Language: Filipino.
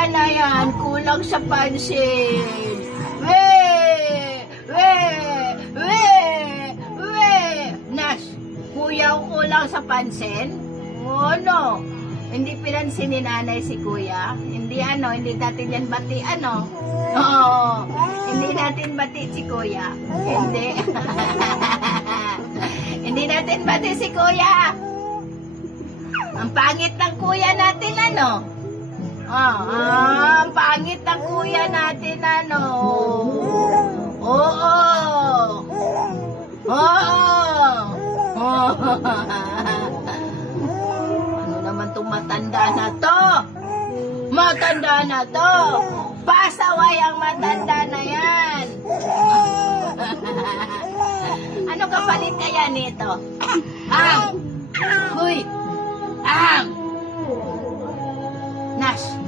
kuya na yan, kulang sa pansin. Weh! Weh! Weh! Weh! Nas, kuya ang kulang sa pansin? O no? Hindi pinansin ni nanay si kuya? Hindi hindi natin yan bati Oo, hindi natin bati si kuya. Hindi. Hindi natin bati si kuya. Ang pangit ng kuya natin ang pangit ng kuya natin Oo. Oo. Ano naman itong matanda na to? Matanda na to. Pasaway ang matanda na yan. Ano kapalit kaya nito? Ang! Huy! Ang! Nas!